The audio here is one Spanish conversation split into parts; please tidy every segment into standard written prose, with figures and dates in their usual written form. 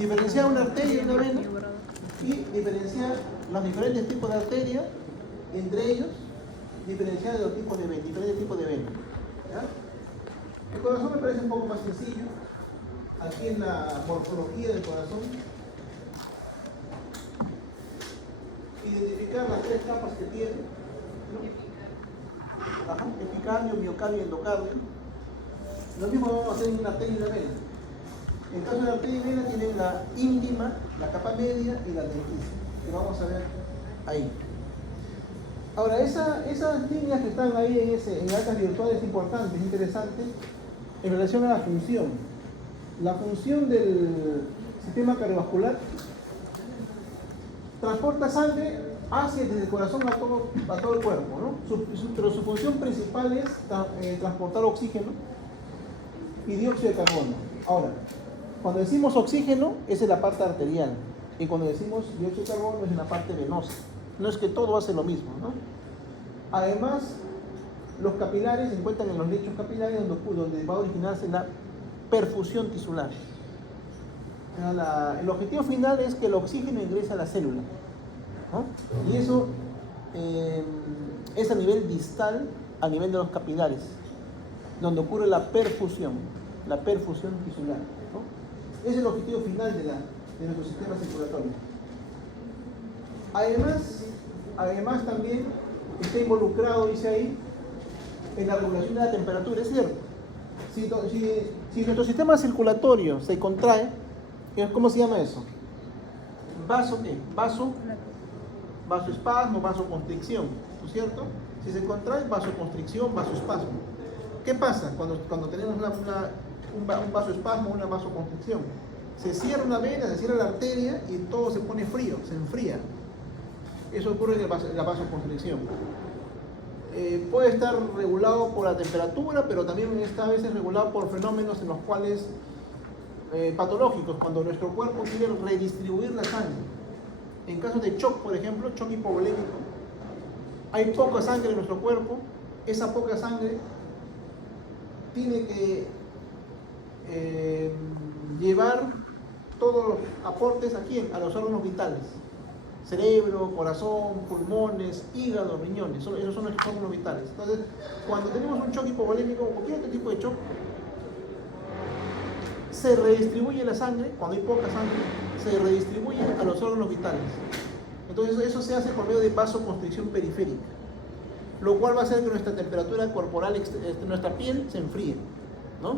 Diferenciar una arteria y una vena y diferenciar los diferentes tipos de arteria, entre ellos diferenciar de los tipos de vena, diferentes tipos de vena. ¿Ya? El corazón me parece un poco más sencillo. Aquí en la morfología del corazón, identificar las tres capas que tiene, ¿no? Ajá, epicardio, miocardio y endocardio. Lo mismo vamos a hacer en una arteria y una vena. En el caso de la arteria y vena tienen la íntima, la capa media y la adventicia, que vamos a ver ahí. Ahora, esas líneas que están ahí en arcas virtuales importantes, interesantes, en relación a la función. La función del sistema cardiovascular transporta sangre desde el corazón a todo el cuerpo, ¿no? Pero su función principal es transportar oxígeno y dióxido de carbono. Ahora, cuando decimos oxígeno, es en la parte arterial, y cuando decimos dióxido de carbono es en la parte venosa. No es que todo hace lo mismo, ¿no? Además, los capilares se encuentran en los lechos capilares donde va a originarse la perfusión tisular. El objetivo final es que el oxígeno ingrese a la célula, ¿no? Y eso es a nivel distal, a nivel de los capilares, donde ocurre la perfusión tisular, ¿no? Es el objetivo final de nuestro sistema circulatorio. Además también está involucrado, dice ahí, en la regulación de la temperatura, es cierto. Si nuestro sistema circulatorio se contrae, ¿cómo se llama eso? Vasoespasmo, vasoconstricción, ¿no es cierto? Si se contrae, vasoconstricción, vasoespasmo. ¿Qué pasa cuando tenemos un vasoespasmo, una vasoconstricción? Se cierra una vena, se cierra la arteria y todo se pone frío, se enfría. Eso ocurre en la vasoconstricción. Puede estar regulado por la temperatura, pero también está a veces regulado por fenómenos en los cuales patológicos, cuando nuestro cuerpo quiere redistribuir la sangre. En casos de shock, por ejemplo, shock hipovolémico, hay poca sangre en nuestro cuerpo, esa poca sangre tiene que llevar todos los aportes a los órganos vitales. Cerebro, corazón, pulmones, hígado, riñones, esos son nuestros órganos vitales. Entonces, cuando tenemos un shock hipovolémico o cualquier otro tipo de shock, se redistribuye la sangre, cuando hay poca sangre, se redistribuye a los órganos vitales. Entonces, eso se hace por medio de vasoconstricción periférica, lo cual va a hacer que nuestra temperatura corporal, nuestra piel, se enfríe, ¿no?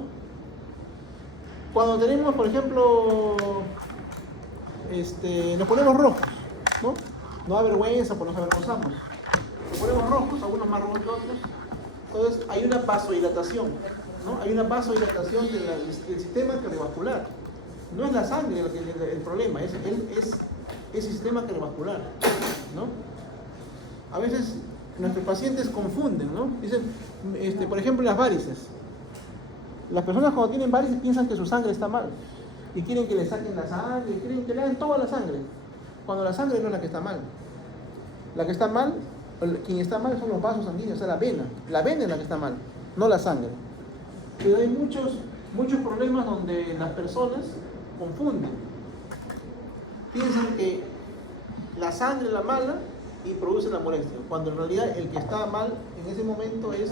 Cuando tenemos, por ejemplo, nos ponemos rojos, ¿no? No da vergüenza, pues nos avergonzamos. Nos ponemos rojos, algunos más rojos que otros. Entonces hay una vasodilatación, ¿no? Hay una vasodilatación del sistema cardiovascular. No es la sangre el problema, es el sistema cardiovascular, ¿no? A veces nuestros pacientes confunden, ¿no? Dicen, por ejemplo, las varices. Las personas cuando tienen varices piensan que su sangre está mal y quieren que le saquen la sangre, quieren que le hagan toda la sangre, cuando la sangre no es la que está mal. La que está mal, quien está mal son los vasos sanguíneos, o sea, la vena. La vena es la que está mal, no la sangre. Pero hay muchos problemas donde las personas confunden. Piensan que la sangre es la mala y produce la molestia, cuando en realidad el que está mal en ese momento es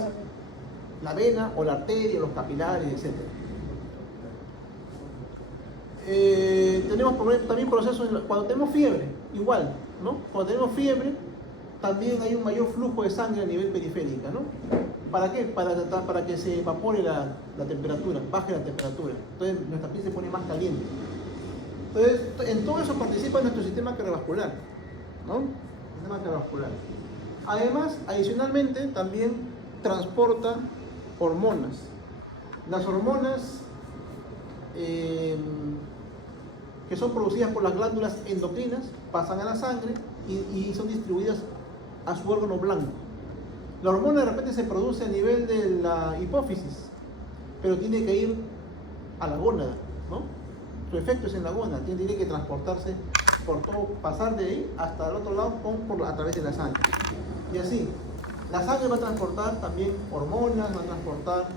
la vena o la arteria, los capilares, etc. Tenemos también procesos, cuando tenemos fiebre, igual, ¿no? Cuando tenemos fiebre, también hay un mayor flujo de sangre a nivel periférico, ¿no? ¿Para qué? Para que se evapore la temperatura, baje la temperatura. Entonces nuestra piel se pone más caliente. Entonces, en todo eso participa nuestro sistema cardiovascular, ¿no? El sistema cardiovascular. Además, adicionalmente, también transporta hormonas. Las hormonas que son producidas por las glándulas endocrinas pasan a la sangre y son distribuidas a su órgano blanco. La hormona de repente se produce a nivel de la hipófisis, pero tiene que ir a la gónada, ¿no? Su efecto es en la gónada, tiene que transportarse por todo, pasar de ahí hasta el otro lado a través de la sangre. Y así, la sangre va a transportar también hormonas, va a transportar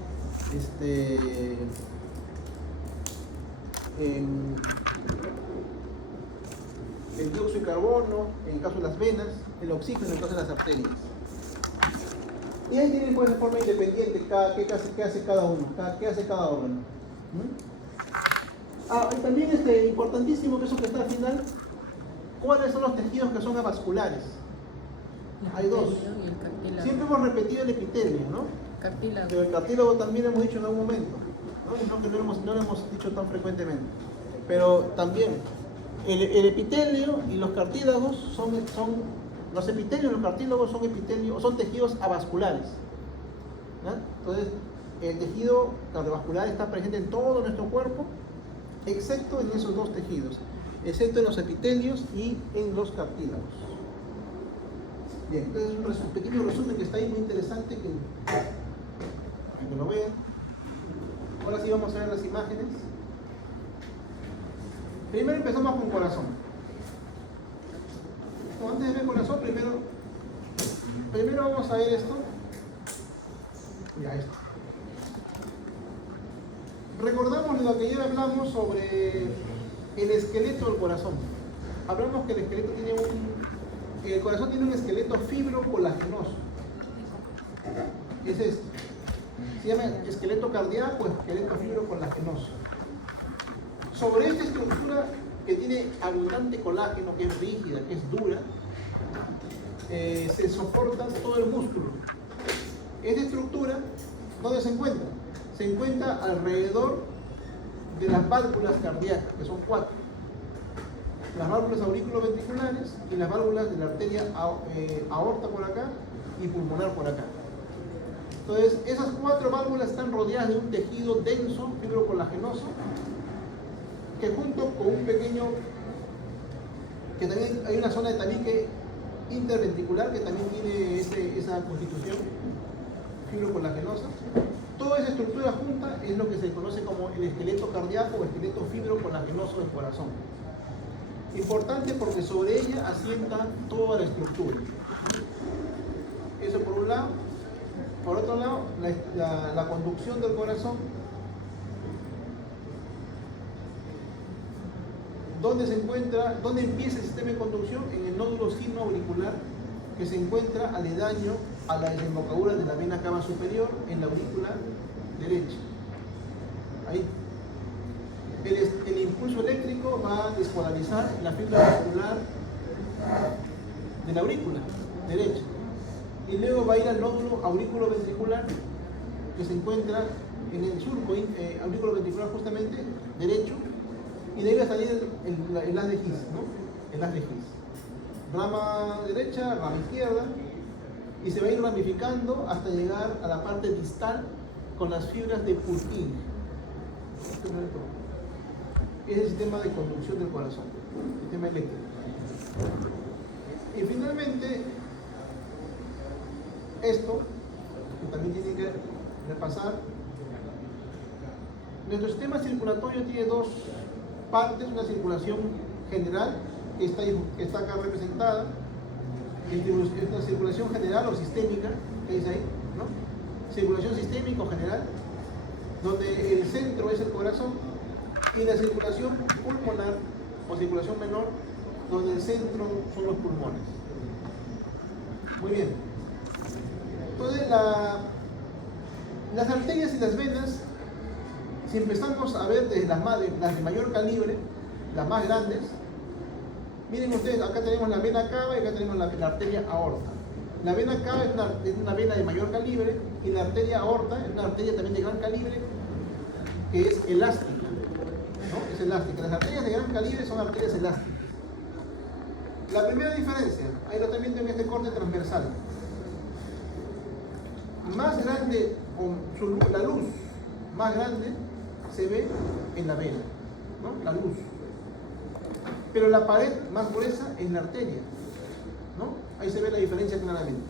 el dióxido de carbono, en el caso de las venas, el oxígeno en el caso de las arterias. Y ahí tienen pues de forma independiente qué hace cada uno, qué hace cada órgano. Y también importantísimo que eso que está al final, ¿cuáles son los tejidos que son avasculares? Hay dos. Siempre hemos repetido el epitelio, ¿no? Cartílago. Pero el cartílago también hemos dicho en algún momento, ¿no? Que no lo hemos dicho tan frecuentemente. Pero también el epitelio y los cartílagos los epitelios y los cartílagos son tejidos avasculares, ¿no? Entonces, el tejido cardiovascular está presente en todo nuestro cuerpo, excepto en esos dos tejidos, excepto en los epitelios y en los cartílagos. Bien, entonces es un pequeño resumen que está ahí muy interesante para que lo vean. Ahora sí vamos a ver las imágenes. Primero empezamos con corazón. Antes de ver corazón, primero vamos a ver esto. Ya, esto. Recordamos lo que ya hablamos sobre el esqueleto del corazón. Hablamos que el corazón tiene un esqueleto fibrocolagenoso. Es esto. Se llama esqueleto cardíaco o esqueleto fibrocolagenoso. Sobre esta estructura que tiene abundante colágeno, que es rígida, que es dura, se soporta todo el músculo. Esta estructura, ¿dónde se encuentra? Se encuentra alrededor de las válvulas cardíacas, que son 4. Las válvulas auriculoventriculares y las válvulas de la arteria aorta por acá y pulmonar por acá. Entonces, esas 4 válvulas están rodeadas de un tejido denso, fibrocolagenoso, que junto con un pequeño, que también hay una zona de tabique interventricular que también tiene esa constitución fibrocolagenosa. Toda esa estructura junta es lo que se conoce como el esqueleto cardíaco o esqueleto fibrocolagenoso del corazón. Importante porque sobre ella asienta toda la estructura. Eso por un lado. Por otro lado, la conducción del corazón. ¿Dónde empieza el sistema de conducción? En el nódulo sinoauricular, que se encuentra aledaño a la desembocadura de la vena cava superior en la aurícula derecha. Ahí. El impulso eléctrico va a despolarizar la fibra vascular de la aurícula derecha. Y luego va a ir al nódulo auriculoventricular, que se encuentra en el surco auriculoventricular justamente derecho, y de ahí va a salir el haz de His, ¿no? El haz de His. Rama derecha, rama izquierda, y se va a ir ramificando hasta llegar a la parte distal con las fibras de Purkinje. Es el sistema de conducción del corazón, el sistema eléctrico. Y finalmente, esto, que también tiene que repasar, nuestro sistema circulatorio tiene 2 partes, una circulación general, que está acá representada, es una circulación general o sistémica, que dice ahí, ¿no? Circulación sistémica o general, donde el centro es el corazón, y la circulación pulmonar o circulación menor, donde el centro son los pulmones. Muy bien. Entonces, las arterias y las venas, si empezamos a ver desde las de mayor calibre, las más grandes, miren ustedes, acá tenemos la vena cava y acá tenemos la arteria aorta. La vena cava es una vena de mayor calibre y la arteria aorta es una arteria también de gran calibre que es elástica, ¿no? Es elástica. Las arterias de gran calibre son arterias elásticas. La primera diferencia, ahí lo también tengo en este corte transversal. Más grande, la luz más grande se ve en la vena, ¿no? La luz. Pero la pared más gruesa es la arteria, ¿no? Ahí se ve la diferencia claramente.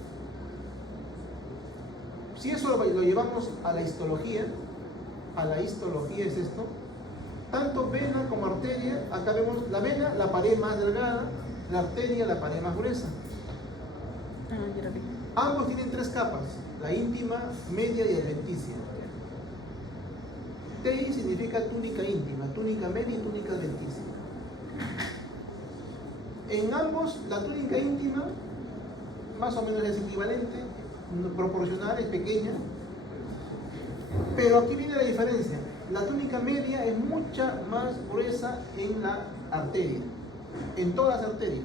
Si eso lo llevamos a la histología es esto, tanto vena como arteria, acá vemos la vena, la pared más delgada, la arteria, la pared más gruesa. Ambos tienen 3 capas, la íntima, media y adventicia. TI significa túnica íntima, túnica media y túnica adventicia. En ambos, la túnica íntima más o menos es equivalente, proporcional, es pequeña, pero aquí viene la diferencia. La túnica media es mucha más gruesa en la arteria, en todas las arterias.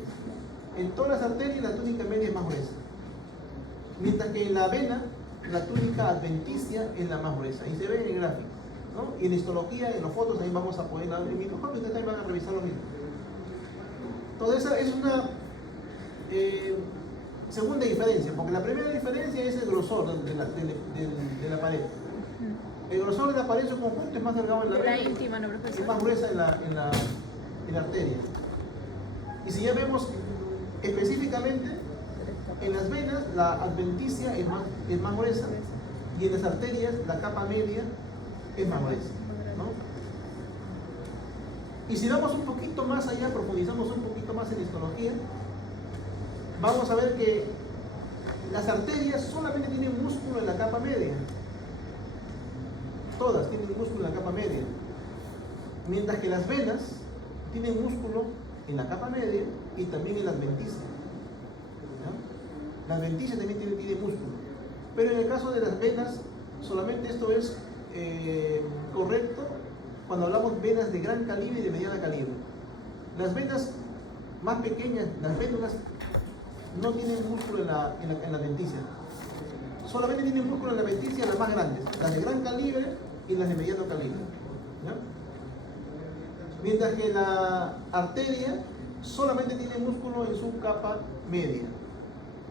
En todas las arterias la túnica media es más gruesa, mientras que en la vena la túnica adventicia es la más gruesa, y se ve en el gráfico, ¿no? Y en histología, en las fotos, también vamos a poder ver el microscopio, ustedes también van a revisar lo mismo. Entonces esa es una segunda diferencia, porque la primera diferencia es el grosor de la pared. El grosor de la pared en su conjunto es más delgado en la vena, íntima, ¿no, profesor? es más gruesa en la arteria. Y si ya vemos específicamente, en las venas la adventicia es más gruesa, y en las arterias la capa media es más gruesa, ¿no? Y si vamos un poquito más allá, profundizamos un poquito más en histología, vamos a ver que las arterias solamente tienen músculo en la capa media. Todas tienen músculo en la capa media. Mientras que las venas tienen músculo en la capa media y también en la adventicia. ¿Ya? La adventicia también tiene músculo. Pero en el caso de las venas, solamente esto es correcto cuando hablamos venas de gran calibre y de mediana calibre. Las venas más pequeñas, las vénulas, no tienen músculo en la adventicia. Solamente tienen músculo en la adventicia las más grandes, las de gran calibre y las de mediano calibre. ¿Ya? Mientras que la arteria solamente tiene músculo en su capa media,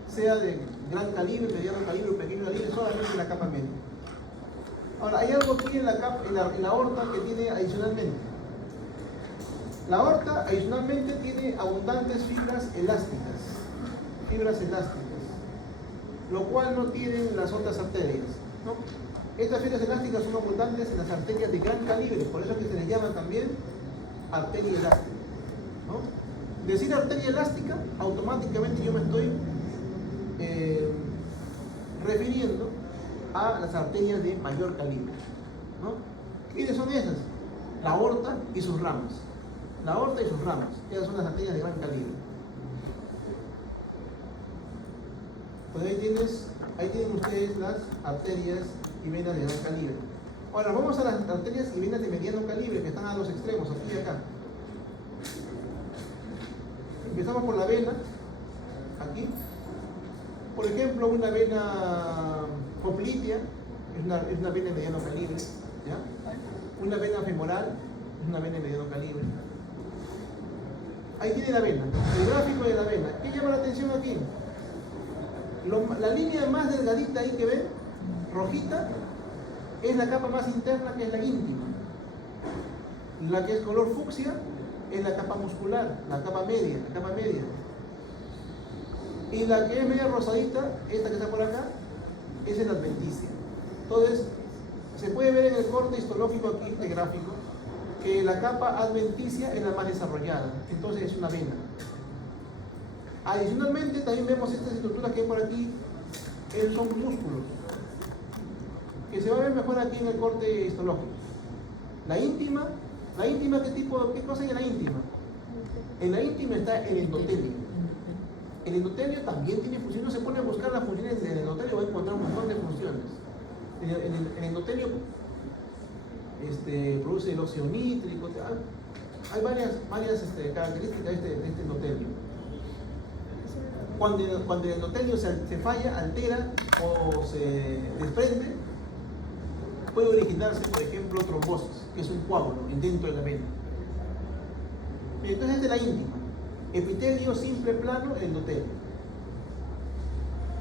sea de gran calibre, mediano calibre o pequeño calibre, solamente en la capa media. Ahora, hay algo aquí en la aorta que tiene adicionalmente. La aorta adicionalmente tiene abundantes fibras elásticas, lo cual no tienen las otras arterias, ¿no? Estas fibras elásticas son abundantes en las arterias de gran calibre, por eso es que se les llama también arteria elástica, ¿no? Decir arteria elástica, automáticamente yo me estoy refiriendo a las arterias de mayor calibre, ¿no? ¿Quiénes son esas? La aorta y sus ramas. La aorta y sus ramas, esas son las arterias de gran calibre. Pues ahí tienen ustedes las arterias y venas de gran calibre. Ahora vamos a las arterias y venas de mediano calibre que están a los extremos, aquí y acá. Empezamos por la vena, aquí. Por ejemplo, una vena poplitea es una vena de mediano calibre, ¿ya? Una vena femoral es una vena de mediano calibre. Ahí tiene la vena, el gráfico de la vena. ¿Qué llama la atención aquí? La línea más delgadita ahí que ven, rojita, es la capa más interna, que es la íntima. La que es color fucsia es la capa muscular, la capa media. Y la que es media rosadita, esta que está por acá, es la adventicia. Entonces, se puede ver en el corte histológico aquí, este gráfico, que la capa adventicia es la más desarrollada, entonces es una vena. Adicionalmente, también vemos estas estructuras que hay por aquí, son músculos, que se va a ver mejor aquí en el corte histológico. La íntima, ¿qué cosa hay en la íntima? En la íntima está el endotelio. El endotelio también tiene funciones, se pone a buscar las funciones del endotelio, va a encontrar un montón de funciones. El endotelio produce el óxido nítrico, hay varias características de este endotelio. Cuando el endotelio se falla, altera o se desprende, puede originarse, por ejemplo, trombosis, que es un coágulo dentro de la vena. Entonces, esta es la íntima. Epitelio simple plano, endotelio.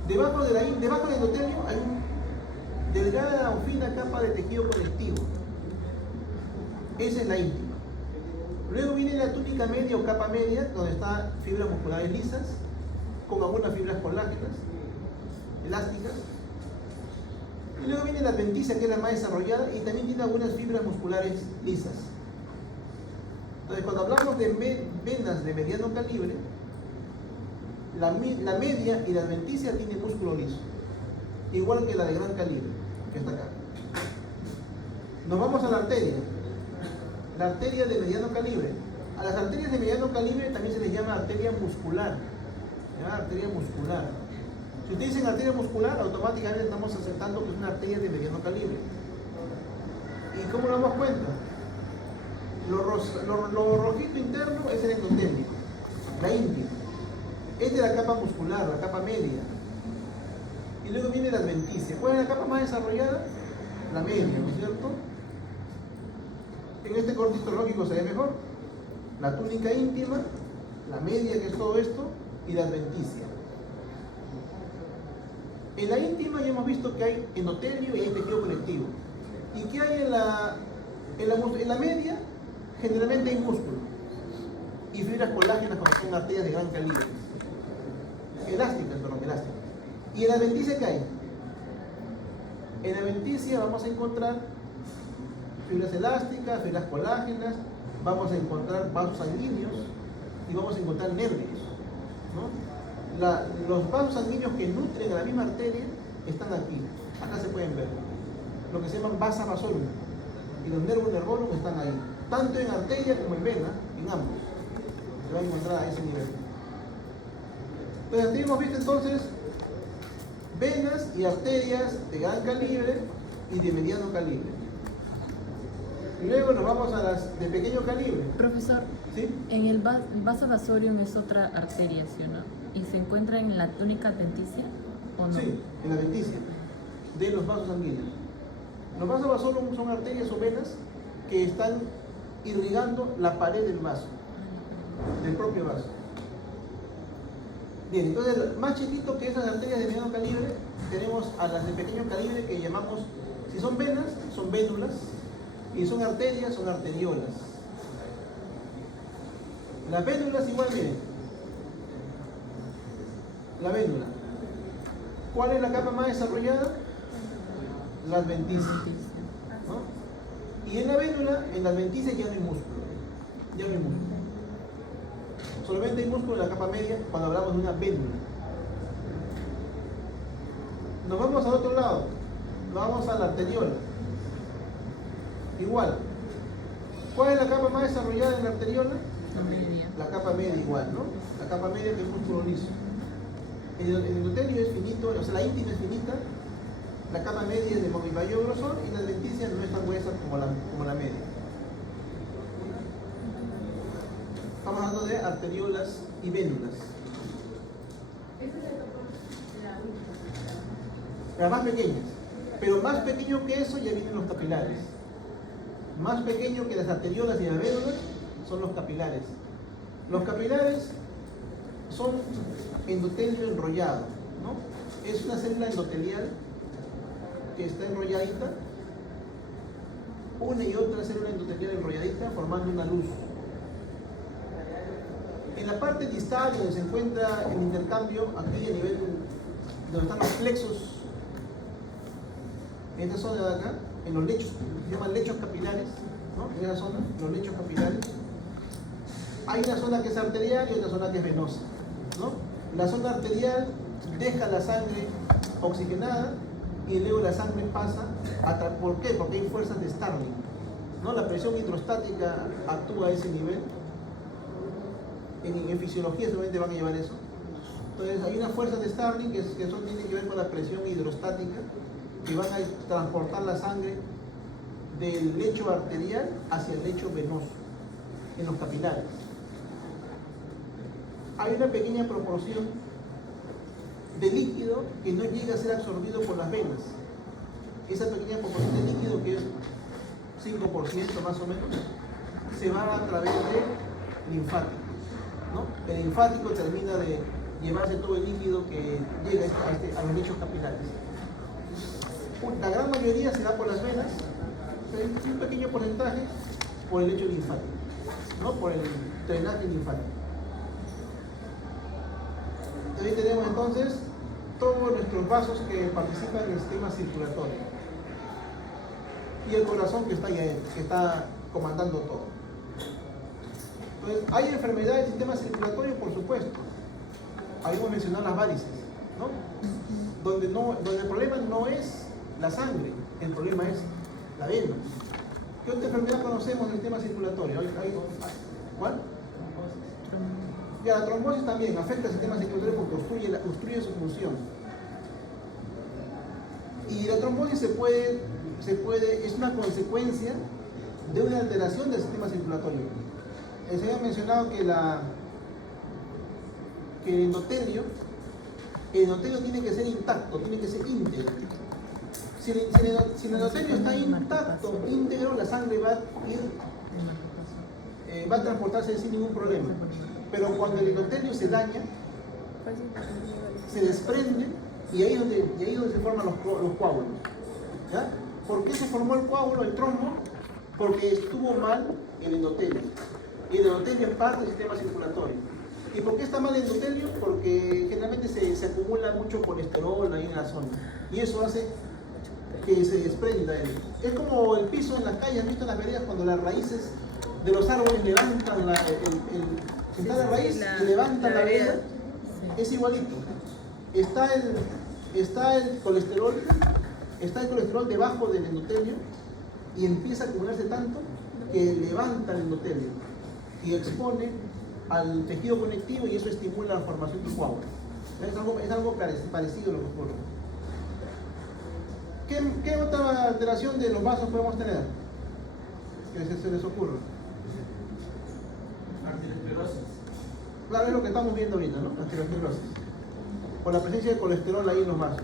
Debajo del endotelio hay una delgada o fina capa de tejido conectivo. Esa es la íntima. Luego viene la túnica media o capa media, donde están fibras musculares lisas, con algunas fibras colágenas, elásticas. Y luego viene la adventicia, que es la más desarrollada, y también tiene algunas fibras musculares lisas. Entonces, cuando hablamos de venas de mediano calibre, la media y la adventicia tienen músculo liso, igual que la de gran calibre, que está acá. Nos vamos a la arteria. La arteria de mediano calibre A las arterias de mediano calibre también se les llama arteria muscular. ¿Ya? Arteria muscular. Si ustedes dicen arteria muscular, automáticamente estamos aceptando que es una arteria de mediano calibre. ¿Y cómo nos damos cuenta? Lo rojito interno es el endotelio, la íntima. Esta es la capa muscular, la capa media. Y luego viene la adventicia. ¿Cuál es la capa más desarrollada? La media, ¿no es cierto? En este corte histológico se ve mejor. La túnica íntima, la media, que es todo esto, y la adventicia. En la íntima ya hemos visto que hay endotelio y hay tejido conectivo. ¿Y qué hay en la media? Generalmente hay músculo y fibras colágenas cuando son arterias de gran calibre. Elásticas, perdón, elásticas. ¿Y en la adventicia qué hay? En la adventicia vamos a encontrar fibras elásticas, fibras colágenas, vamos a encontrar vasos sanguíneos y vamos a encontrar nervios, ¿no? Los vasos sanguíneos que nutren a la misma arteria están aquí. Acá se pueden ver. Lo que se llaman vasa vasorum. Y los nervos nervorum están ahí. Tanto en arteria como en vena, en ambos. Se va a encontrar a ese nivel. Entonces, aquí hemos visto entonces venas y arterias de gran calibre y de mediano calibre. Y luego nos vamos a las de pequeño calibre. Profesor, ¿Sí? en el vaso vasorium es otra arteria, ¿sí o no? ¿Y se encuentra en la túnica adventicia o no? Sí, en la adventicia de los vasos sanguíneos. Los vasos vasorium son arterias o venas que están irrigando la pared del vaso, del propio vaso. Bien, entonces más chiquito que esas arterias de mediano calibre, tenemos a las de pequeño calibre que llamamos, si son venas, son vénulas, y son arterias, son arteriolas. Las vénulas igual, miren, la vénula. ¿Cuál es la capa más desarrollada? La adventicia, ¿no? Y en la vénula, en la adventicia ya no hay músculo. Ya no hay músculo. Solamente hay músculo en la capa media cuando hablamos de una vénula. Nos vamos al otro lado. Nos vamos a la arteriola. Igual. ¿Cuál es la capa más desarrollada en la arteriola? La media. La capa media igual, ¿no? La capa media que es músculo liso. El endotelio es finito, o sea, la íntima es finita. La capa media es de mayor grosor y la adventicia no es tan gruesa como la media. Estamos hablando de arteriolas y vénulas. Las más pequeñas. Pero más pequeño que eso ya vienen los capilares. Más pequeño que las arteriolas y las vénulas son los capilares. Los capilares son endotelio enrollado, ¿no? Es una célula endotelial que está enrolladita, una y otra célula endotelial enrolladita formando una luz. En la parte distal donde se encuentra el intercambio, aquí a nivel donde están los plexos, en esta zona de acá, en los lechos, se llaman lechos capilares, ¿no? En esa zona, los lechos capilares, hay una zona que es arterial y otra zona que es venosa, ¿no? La zona arterial deja la sangre oxigenada y luego la sangre pasa ¿por qué? Porque hay fuerzas de Starling, ¿no? La presión hidrostática actúa a ese nivel. En fisiología seguramente van a llevar eso. Entonces hay unas fuerzas de Starling que tienen que ver con la presión hidrostática que van a transportar la sangre del lecho arterial hacia el lecho venoso en los capilares. Hay una pequeña proporción de líquido que no llega a ser absorbido por las venas. Esa pequeña proporción de líquido, que es 5% más o menos, se va a través del linfático, ¿no? El linfático termina de llevarse todo el líquido que llega a los lechos capilares. La gran mayoría se da por las venas, pero un pequeño porcentaje por el lecho linfático, ¿no? Por el drenaje linfático. Ahí tenemos entonces todos nuestros vasos que participan en el sistema circulatorio y el corazón que está ahí, que está comandando todo. Entonces, ¿hay enfermedades del sistema circulatorio? Por supuesto. Habíamos mencionado las varices, ¿no? Donde el problema no es la sangre, el problema es la vena. ¿Qué otra enfermedad conocemos del sistema circulatorio? ¿Cuál? Y la trombosis también afecta al sistema circulatorio porque obstruye su función. Y la trombosis es una consecuencia de una alteración del sistema circulatorio. Se había mencionado que el endotelio tiene que ser intacto, tiene que ser íntegro. Si el endotelio está intacto, íntegro, la sangre va a transportarse sin ningún problema. Pero cuando el endotelio se daña, se desprende y ahí es donde se forman los coágulos. ¿Ya? ¿Por qué se formó el coágulo, el trombo? Porque estuvo mal el endotelio. Y el endotelio es parte del sistema circulatorio. ¿Y por qué está mal el endotelio? Porque generalmente se acumula mucho colesterol ahí en la zona. Y eso hace que se desprenda él. Es como el piso en las calles, ¿han visto en las veredas cuando las raíces de los árboles levantan se está la raíz y levantan la vereda? Sí. Es igualito. Está el colesterol debajo del endotelio y empieza a acumularse tanto que levanta el endotelio y expone al tejido conectivo y eso estimula la formación de coágulos. Es algo parecido a lo que ocurre. ¿Qué otra alteración de los vasos podemos tener? Que se les ocurra. Arteriosclerosis. Claro, es lo que estamos viendo ahorita, ¿no? Arteriosclerosis. Por la presencia de colesterol ahí en los vasos.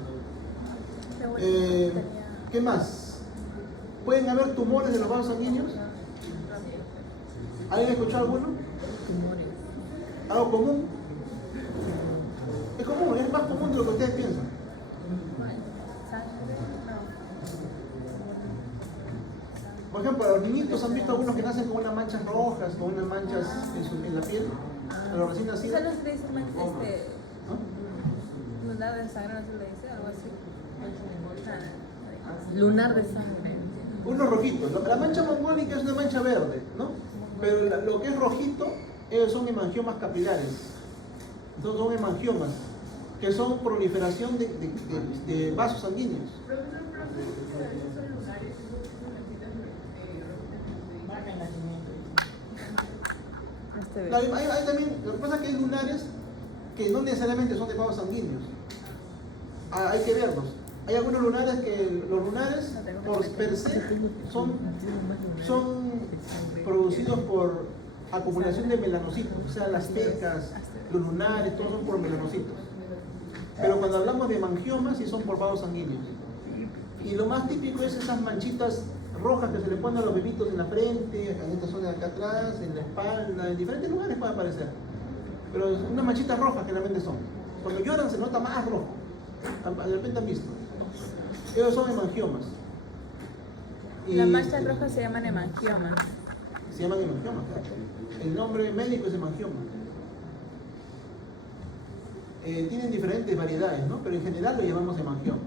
¿Qué más? ¿Pueden haber tumores de los vasos sanguíneos? ¿Alguien escuchó alguno? Tumores. ¿Algo común? Es común, es más común de lo que ustedes piensan. Por ejemplo, los niñitos han visto algunos que nacen con unas manchas rojas, con unas manchas en la piel, a los recién nacidos. ¿Lunar de sangre no se le dice? Algo así. Lunar de sangre. Unos rojitos. La mancha mongólica es una mancha verde, ¿no? Pero lo que es rojito, ellos son hemangiomas capilares. Entonces son hemangiomas, que son proliferación de vasos sanguíneos. Hay también, lo que pasa es que hay lunares que no necesariamente son de vasos sanguíneos. Hay que verlos. Hay algunos lunares que los lunares por per se son producidos por acumulación de melanocitos, o sea, las pecas, los lunares, todos son por melanocitos. Pero cuando hablamos de hemangiomas, sí son por vasos sanguíneos. Y lo más típico es esas manchitas rojas que se le ponen a los bebitos en la frente, en esta zona de acá atrás, en la espalda, en diferentes lugares puede aparecer. Pero unas manchitas rojas generalmente son. Cuando lloran se nota más rojo. De repente han visto. Ellos son hemangiomas. Las manchas rojas se llaman hemangiomas. Se llaman hemangiomas, claro. El nombre médico es hemangioma. Tienen diferentes variedades, ¿no? Pero en general lo llamamos hemangioma.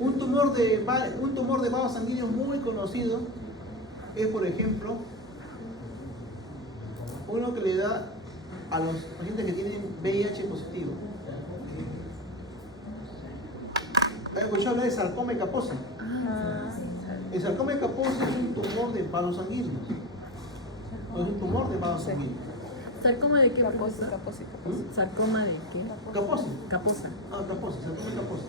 Un tumor de vasos sanguíneos muy conocido es, por ejemplo, uno que le da a los pacientes que tienen VIH positivo. ¿Han escuchado hablar de sarcoma de Kaposi? El sarcoma de Kaposi es un tumor de vasos sanguíneos. Es un tumor de vasos sanguíneos. ¿Sarcoma de qué? Kaposi. ¿Sarcoma de qué? Kaposi. Kaposa. Kaposi, sarcoma de Kaposi.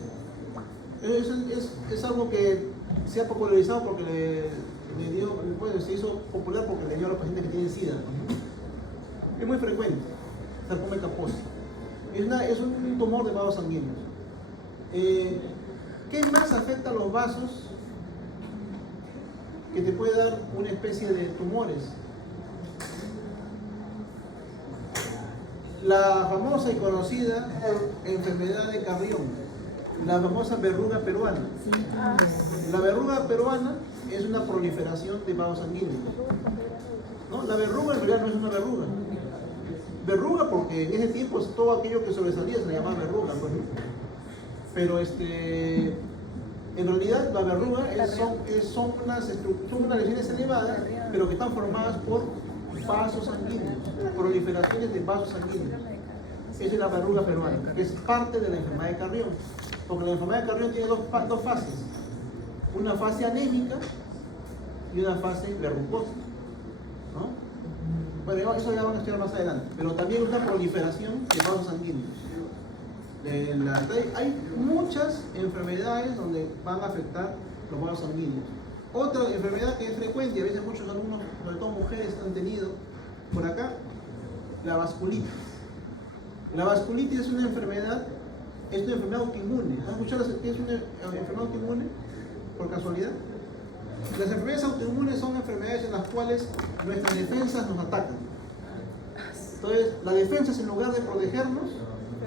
Es algo que se ha popularizado porque se hizo popular porque le dio a los pacientes que tienen SIDA. Es muy frecuente, sarcoma de Kaposi. Es un tumor de vasos sanguíneos. ¿Qué más afecta a los vasos que te puede dar una especie de tumores? La famosa y conocida enfermedad de Carrión. La famosa verruga peruana. La verruga peruana es una proliferación de vasos sanguíneos. ¿No? La verruga en realidad no es una verruga. Verruga porque en ese tiempo todo aquello que sobresalía se le llamaba verruga. Pues, ¿no? Pero en realidad la verruga son unas lesiones elevadas, pero que están formadas por vasos sanguíneos, proliferaciones de vasos sanguíneos. Esa es la verruga peruana, que es parte de la enfermedad de Carrión. Porque la enfermedad de Carrión tiene dos fases, una fase anémica y una fase verrucosa, ¿no? Bueno, eso ya van a estudiar más adelante. Pero también una proliferación de vasos sanguíneos. Hay muchas enfermedades donde van a afectar los vasos sanguíneos. Otra enfermedad que es frecuente, y a veces muchos alumnos, sobre todo mujeres, han tenido por acá, la vasculitis. La vasculitis es una enfermedad autoinmune. ¿Han escuchado qué es una enfermedad autoinmune? Por casualidad. Las enfermedades autoinmunes son enfermedades en las cuales nuestras defensas nos atacan. Entonces, las defensas, en lugar de protegernos,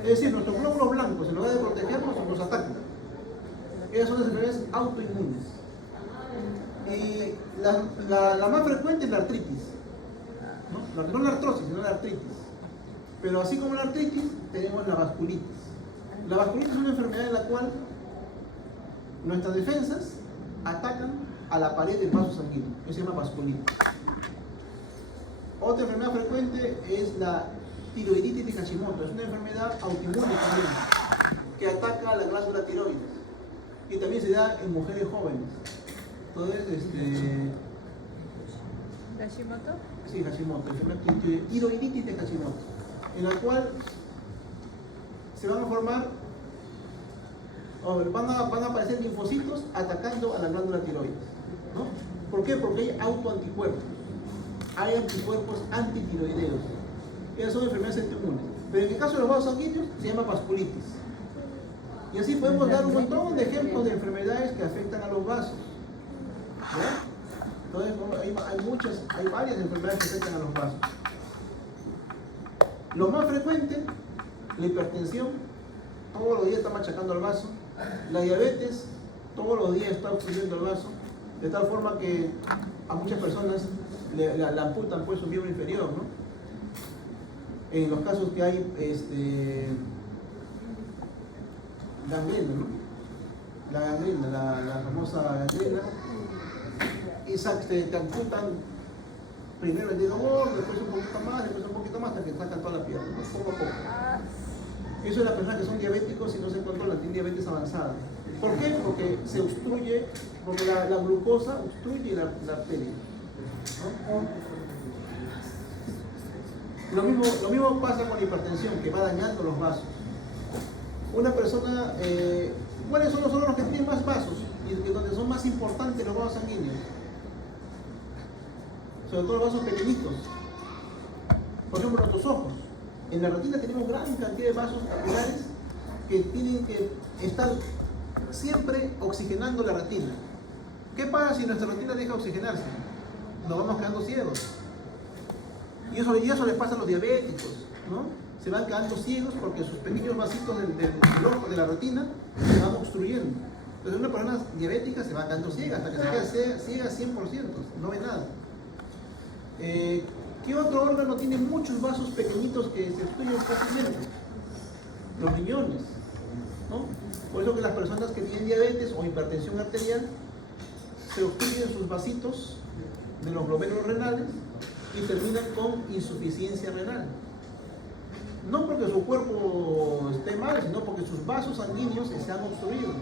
es decir, nuestros glóbulos blancos, en lugar de protegernos, nos atacan. Esas son las enfermedades autoinmunes. Y la más frecuente es la artritis, ¿no? No la artrosis, sino la artritis. Pero así como la artritis, tenemos la vasculitis. La vasculitis es una enfermedad en la cual nuestras defensas atacan a la pared del vaso sanguíneo. Eso se llama vasculitis. Otra enfermedad frecuente es la tiroiditis de Hashimoto. Es una enfermedad autoinmune también, que ataca a la glándula tiroides. Y también se da en mujeres jóvenes. Entonces, ¿Hashimoto? Sí, Hashimoto, tiroiditis de Hashimoto, en la cual se van a formar, van a aparecer linfocitos atacando a la glándula tiroides, ¿no? ¿Por qué? Porque hay autoanticuerpos, hay anticuerpos antitiroideos. Esas son enfermedades autoinmunes. Pero en el caso de los vasos sanguíneos se llama vasculitis. Y así podemos dar un montón de ejemplos de enfermedades que afectan a los vasos. ¿No? Entonces hay varias enfermedades que afectan a los vasos. Lo más frecuente, la hipertensión, todos los días está machacando el vaso. La diabetes, todos los días está obstruyendo el vaso, de tal forma que a muchas personas la amputan pues su miembro inferior, ¿no? En los casos que hay gangrena, ¿no? La gangrena, la famosa gangrena, y te amputan primero el dedo gordo, después un poquito más, hasta que sacan toda la pierna, ¿no? Poco a poco. Eso es las personas que son diabéticos y no se controlan, tienen diabetes avanzada. ¿Por qué? Porque se obstruye, porque la glucosa obstruye la arteria, ¿no? Lo mismo pasa con la hipertensión, que va dañando los vasos. Una persona, ¿cuáles son los órganos que tienen más vasos y donde son más importantes los vasos sanguíneos? Sobre todo los vasos pequeñitos. Por ejemplo, nuestros ojos. En la retina tenemos gran cantidad de vasos capilares que tienen que estar siempre oxigenando la retina. ¿Qué pasa si nuestra retina deja de oxigenarse? Nos vamos quedando ciegos. Y eso les pasa a los diabéticos, ¿no? Se van quedando ciegos porque sus pequeños vasitos del ojo, de la retina, se van obstruyendo. Entonces una persona diabética se va quedando ciega hasta que se queda ciega 100%, no ve nada. ¿Qué otro órgano tiene muchos vasos pequeñitos que se obstruyen fácilmente? Los riñones, ¿no? Por eso que las personas que tienen diabetes o hipertensión arterial se obstruyen sus vasitos de los glomérulos renales y terminan con insuficiencia renal. No porque su cuerpo esté mal, sino porque sus vasos sanguíneos se han obstruido.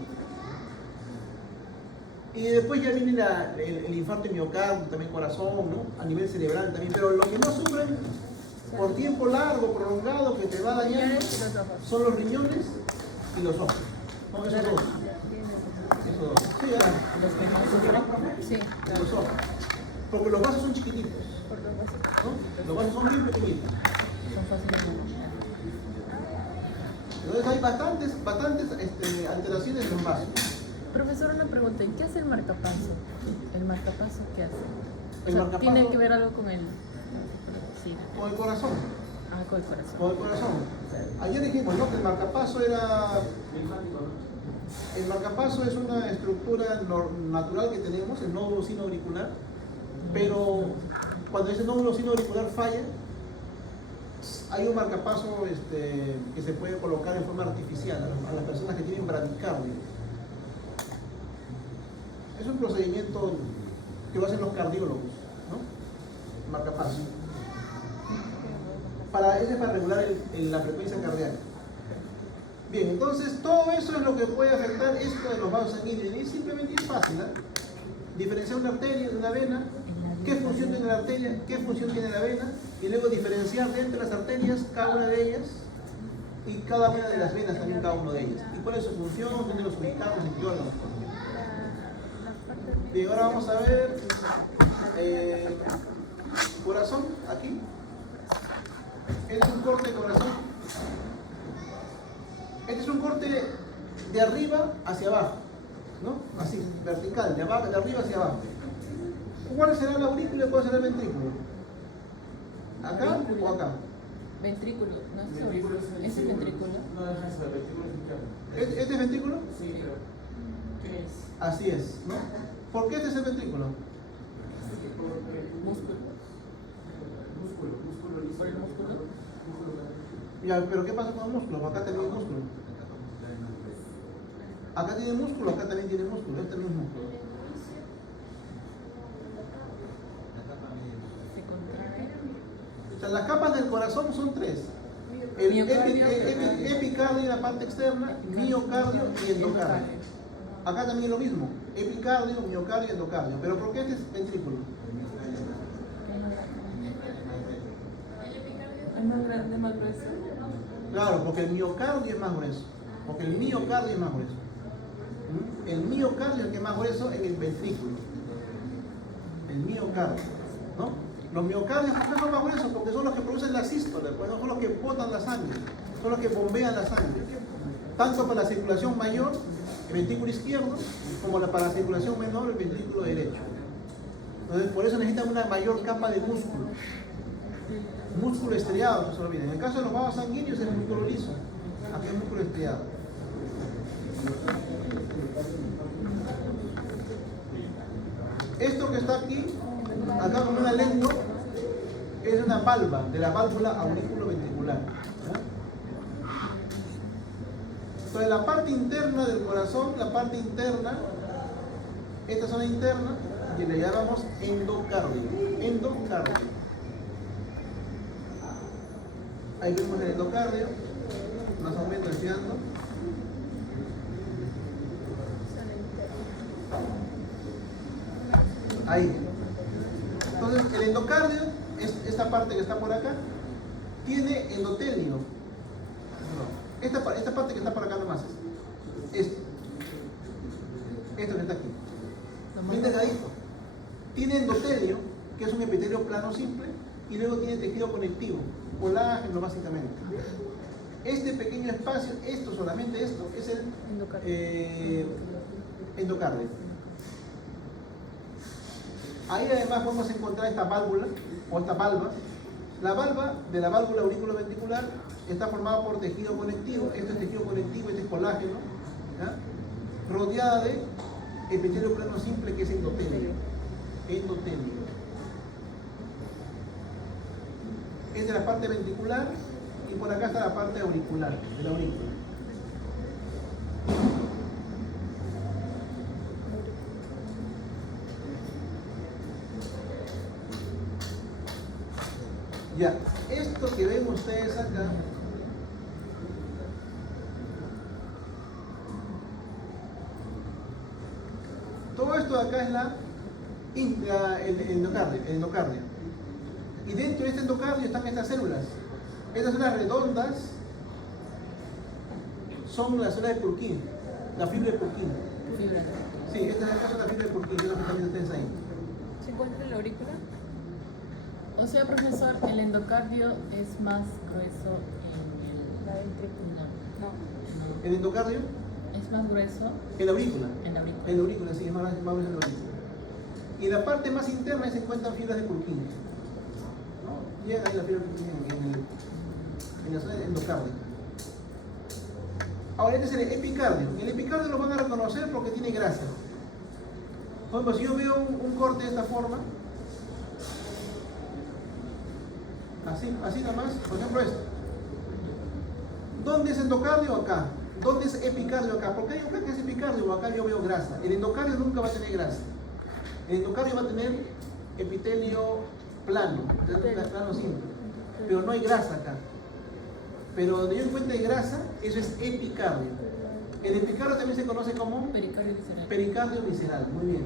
Y después ya viene el infarto de miocardio, también corazón, ¿no? A nivel cerebral también. Pero los que más sufren por tiempo largo, prolongado, que te va dañando, son los riñones y los ojos. Son esos dos. Esos dos. Sí, Los que más sufren. Sí, los ojos. Porque los vasos son chiquititos, ¿no? Los vasos son bien pequeñitos. Son fáciles de manejar. Entonces hay bastantes alteraciones en los vasos. Profesor, una pregunta, ¿qué hace el marcapaso? ¿El marcapaso qué hace? O El sea, marcapaso- ¿tiene que ver algo con el...? Sí. Con el corazón. Ah, con el corazón. Con el corazón. Ayer dijimos, ¿no? Que el marcapaso era... El marcapaso es una estructura natural que tenemos, el nódulo sinoauricular, pero cuando ese nódulo sinoauricular falla, hay un marcapaso que se puede colocar en forma artificial a las personas que tienen bradicardia. Es un procedimiento que lo hacen los cardiólogos, ¿no? Marcapaso. Ese es para regular la frecuencia cardíaca. Bien, entonces todo eso es lo que puede afectar esto de los vasos sanguíneos. Y simplemente es fácil, ¿eh? Diferenciar una arteria de una vena. ¿Qué función tiene la arteria? ¿Qué función tiene la vena? y luego diferenciar dentro de las arterias cada una de ellas y cada una de las venas también cada una de ellas. ¿Y cuál es su función? ¿Dónde los ubicamos? En todas las cosas. Bien, ahora vamos a ver corazón, aquí. Este es un corte de corazón. Este es un corte de arriba hacia abajo, ¿no? Así, vertical, de arriba hacia abajo. ¿Cuál será la aurícula y cuál será el ventrículo? ¿Acá o acá? Ventrículo, no es aurículo. ¿Es el ventrículo? No, es el ventrículo izquierdo. ¿Este es ventrículo? Sí, creo. Así es, ¿no? ¿Por qué este es el ventrículo? Músculo. Músculo liso. ¿Por el músculo? Ya, pero ¿qué pasa con el músculo? Acá también hay músculo. Acá tiene músculo, acá también tiene músculo. Este también es músculo. Se contrae. O sea, las capas del corazón son tres. El epicardio en la parte externa, miocardio y endocardio. Acá también lo mismo. Epicardio, miocardio y endocardio. ¿Pero por qué este es ventrículo? ¿Es más grande, más grueso? Claro, porque el miocardio es más grueso. Porque el miocardio es más grueso. El miocardio es el que es más grueso en el ventrículo. El miocardio, ¿no? Los miocardios, ¿por qué son más gruesos? Porque son los que producen la sístole, pues, ¿no? Son los que botan la sangre, son los que bombean la sangre. Tanto para la circulación mayor, el ventrículo izquierdo, como para la circulación menor, el ventrículo derecho. Entonces, por eso necesitan una mayor capa de músculo. Músculo estriado, no se lo olviden. En el caso de los vasos sanguíneos es el músculo liso. Aquí es músculo estriado. Esto que está aquí, acá con una lengua, es una valva de la válvula auriculoventricular. Entonces la parte interna del corazón, la parte interna, esta zona interna, que le llamamos endocardio. Endocardio. Ahí vemos el endocardio, más o menos estudiando. Ahí. Entonces el endocardio, esta parte que está por acá, tiene endotelio. Esta parte que está por acá nomás es esto. Esto que está aquí. Bien delgadito. Tiene endotelio, que es un epitelio plano simple, y luego tiene tejido conectivo, colágeno básicamente. Este pequeño espacio, solamente esto, es el endocardio. Ahí además podemos encontrar esta válvula, o esta valva. La valva de la válvula auriculoventricular está formada por tejido conectivo, esto es tejido conectivo, este es colágeno, ¿ya? Rodeada de epitelio plano simple que es endotelio. Endotelio. Esta es la parte ventricular y por acá está la parte auricular, de la aurícula. Ya, esto que ven ustedes acá todo esto de acá es el endocardio. Y dentro de este endocardio están estas células. Estas células redondas son las células de Purkinje, la fibra de Purkinje. Fibra. Sí, esta es acá son la fibra de Purkinje, es lo que están viendo ustedes ahí. ¿Se encuentra en la aurícula? O sea, profesor, el endocardio es más grueso en La ventrícula. No. El endocardio, Es más grueso en la aurícula. en la aurícula. En la aurícula, sí, es más grueso en la aurícula. Y la parte más interna se encuentran fibras de Purkinje. ¿No? Llega ahí la fibra de Purkinje en la zona endocárdica. Ahora este es el epicardio. El epicardio lo van a reconocer porque tiene grasa. Por ejemplo, si yo veo un corte de esta forma, así nomás, por ejemplo esto. ¿Dónde es endocardio? Acá. ¿Dónde es epicardio? Acá. ¿Por qué hay acá que es epicardio? Acá yo veo grasa. El endocardio nunca va a tener grasa. El endocardio va a tener epitelio plano, plano simple. Pero no hay grasa acá. Pero donde yo encuentre grasa, eso es epicardio. El epicardio también se conoce como Pericardio visceral. pericardio visceral. Muy bien.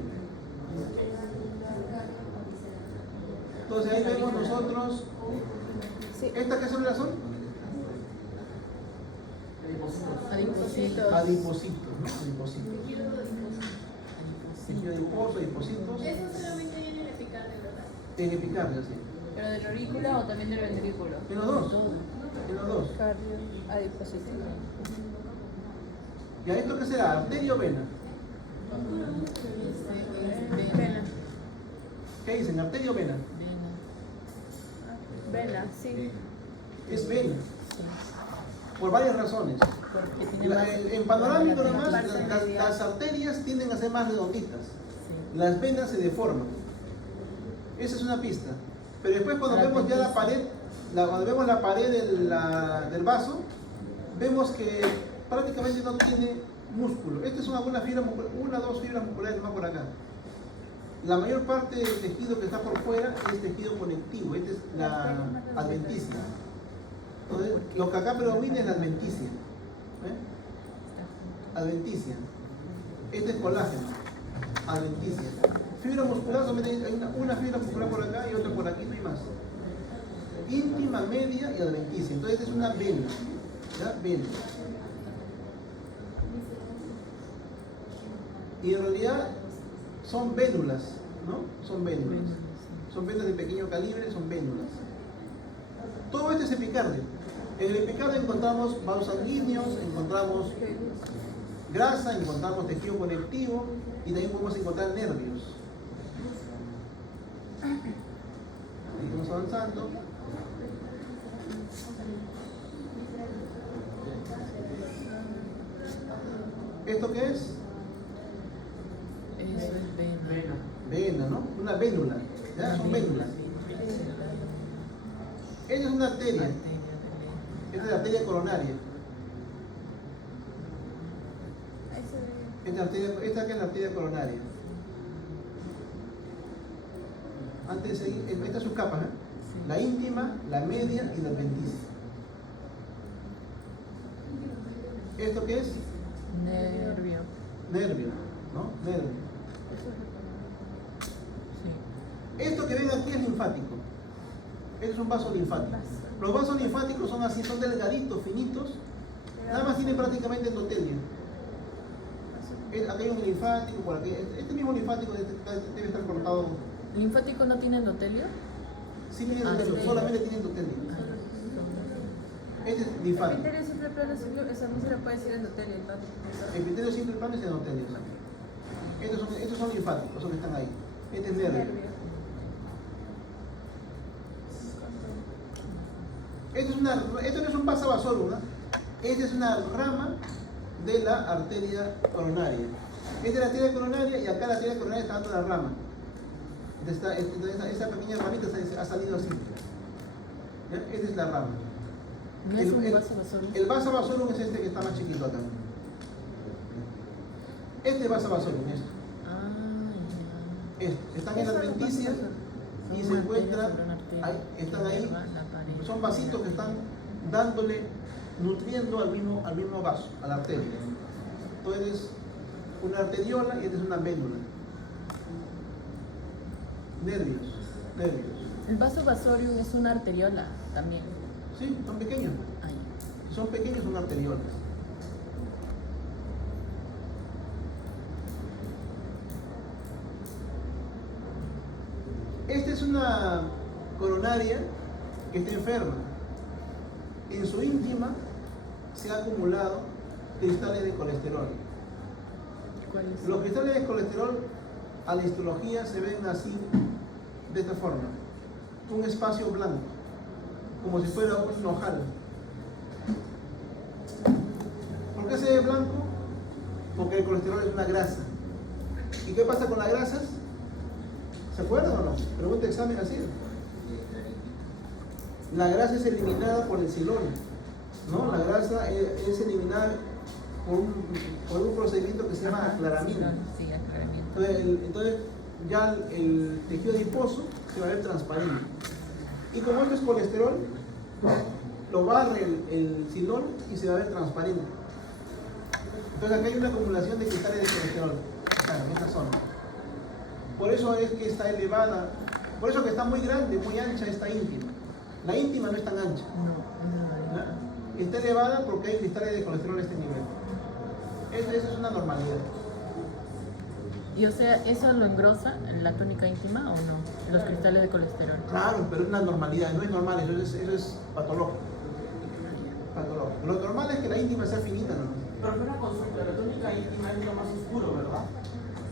Entonces ahí vemos nosotros Sí. ¿Estas qué células son? Adipocitos. Adipocitos, ¿no? Adipocitos. Tejido adiposo, adipocitos. Eso solamente viene en el epicardio, ¿verdad? En epicardio, sí. ¿Pero del aurícula o también del ventrículo? En los dos. En los dos. Cardio, adipocito. ¿Y a esto qué será? ¿Arteria o vena? Vena. ¿Qué dicen? ¿Arteria o vena? Vena, sí. Es vena. Por varias razones. Porque tiene más. En panorámico la nomás, parte las arterias tienden a ser más redonditas. Sí. Las venas se deforman. Esa es una pista. Pero después cuando La vemos ya la apéndice. pared, cuando vemos la pared del vaso, vemos que prácticamente no tiene músculo. Estas son algunas fibras musculares, una o dos fibras musculares más por acá. La mayor parte del tejido que está por fuera es tejido conectivo. Esta es la adventicia. Entonces, lo que acá predomina es la adventicia. Adventicia. Este es colágeno. Adventicia. Fibra muscular, solamente hay una fibra muscular por acá y otra por aquí, no hay más. Íntima, media y adventicia. Entonces, esta es una vena. ¿Ya? Vena. Y en realidad son vénulas, ¿no? Son vénulas. Son venas de pequeño calibre, son vénulas. Todo esto es epicardio. En el epicardio encontramos vasos sanguíneos, encontramos grasa, encontramos tejido conectivo y también podemos encontrar nervios. Seguimos avanzando. ¿Esto qué es? Eso es vena. Vena, ¿no? Una vénula. ¿Ya? Son vénulas. Esta es una arteria. Esta es la arteria coronaria. Esta que es la arteria coronaria. Antes de seguir, estas son sus capas, ¿eh? La íntima, la media y la adventicia. ¿Esto qué es? Nervio. Nervio, ¿no? Nervio. Sí. Esto que ven aquí es linfático. Este es un vaso linfático. Los vasos linfáticos son así, son delgaditos, finitos. Nada más tienen prácticamente endotelio. Aquí hay un linfático, por aquí. Este mismo linfático debe estar cortado. ¿Linfático no tiene endotelio? Sí tiene endotelio, sí. solamente tiene endotelio. Este es linfático. Epitelio simple plano, eso no se le puede decir endotelio, entonces. Epitelio simple plano es endotelio. Estos son linfáticos, son que están ahí. Este es nervio. Esto no es un vasa vasorum, ¿no? Esta es una rama de la arteria coronaria. Esta es la arteria coronaria y acá la arteria coronaria está dando la rama. Esta pequeña ramita ha salido así. ¿Ya? Esta es la rama. No es un vaso vasorum. El vasa vasorum es este que está más chiquito acá. Este vasa vasorum, esto. Ah, Están en la adventicia ya. y Son se una encuentran, arteria sobre una arteria. están ahí, La pared. son vasitos que están dándole, nutriendo al mismo vaso, a la arteria. Entonces es una arteriola y esta es una vénula. Nervios. El vaso vasorium es una arteriola también. Sí, son pequeños. Ay. Si son pequeños son arteriolas. Esta es una coronaria que está enferma. En su íntima se ha acumulado cristales de colesterol. ¿Cuál es? Los cristales de colesterol a la histología se ven así, de esta forma. Un espacio blanco, como si fuera un ojal. ¿Por qué se ve blanco? Porque el colesterol es una grasa. ¿Y qué pasa con las grasas? ¿Se acuerdan o no? Pregunta examen así. La grasa es eliminada por el silón, ¿no? La grasa es eliminada por un procedimiento que se llama aclaramiento. Sí, aclaramiento. Entonces ya el tejido adiposo se va a ver transparente. Y como esto es colesterol, lo barre el silón y se va a ver transparente. Entonces acá hay una acumulación de cristales de colesterol, acá, en esta zona. Por eso es que está elevada, por eso que está muy grande, muy ancha esta íntima. La íntima no es tan ancha. No, ¿Ya? Está elevada porque hay cristales de colesterol a este nivel. Eso es una normalidad. Y o sea, ¿eso lo engrosa la túnica íntima o no? Los cristales de colesterol. Claro, pero es una normalidad, no es normal, eso es patológico. Patológico. Lo normal es que la íntima sea finita, ¿no? Pero una consulta, la tónica íntima es lo más oscuro, ¿verdad?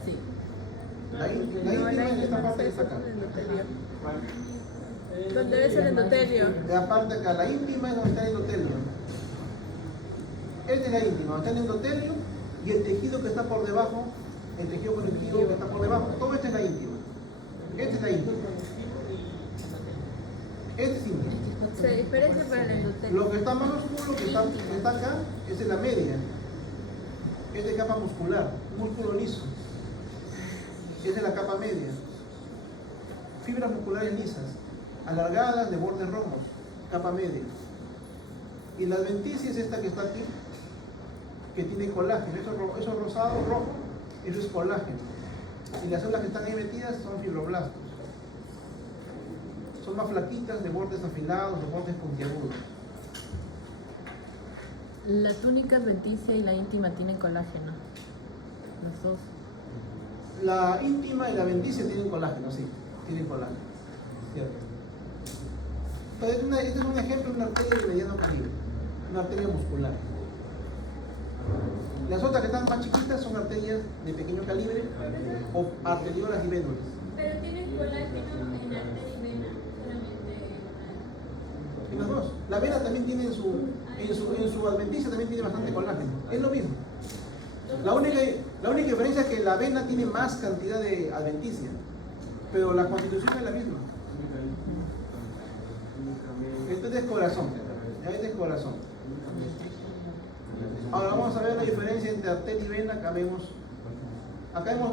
Sí. La íntima es esta parte que está acá. ¿Dónde debe ser el endotelio? La parte acá, la íntima es donde está el endotelio. Esta es la íntima, donde está el endotelio y el tejido que está por debajo, el tejido conectivo que está por debajo, todo esto es la íntima. Esta es la íntima. Este es íntimo. Se diferencia para el endotelio. Lo que está más oscuro, que está acá, es en la media. Es de capa muscular, músculo liso. Es de la capa media. Fibras musculares lisas, alargadas de bordes rojos, capa media. Y la adventicia es esta que está aquí, que tiene colágeno. Eso rosado, rojo, eso es colágeno. Y las células que están ahí metidas son fibroblastos. Son más flaquitas, de bordes afilados, de bordes puntiagudos. La túnica adventicia y la íntima tienen colágeno. Los dos. La íntima y la adventicia tienen colágeno, sí, tienen colágeno. Cierto. Entonces, este es un ejemplo de una arteria de mediano calibre, una arteria muscular. Las otras que están más chiquitas son arterias de pequeño calibre o arteriolas y vénulas. Pero tienen colágeno en arteria y vena, solamente En las dos. La vena también tiene en su adventicia también tiene bastante colágeno. Es lo mismo. La única diferencia es que la vena tiene más cantidad de adventicia, pero la constitución es la misma. Este es corazón. Este es corazón. Ahora vamos a ver la diferencia entre arteria y vena. Acá vemos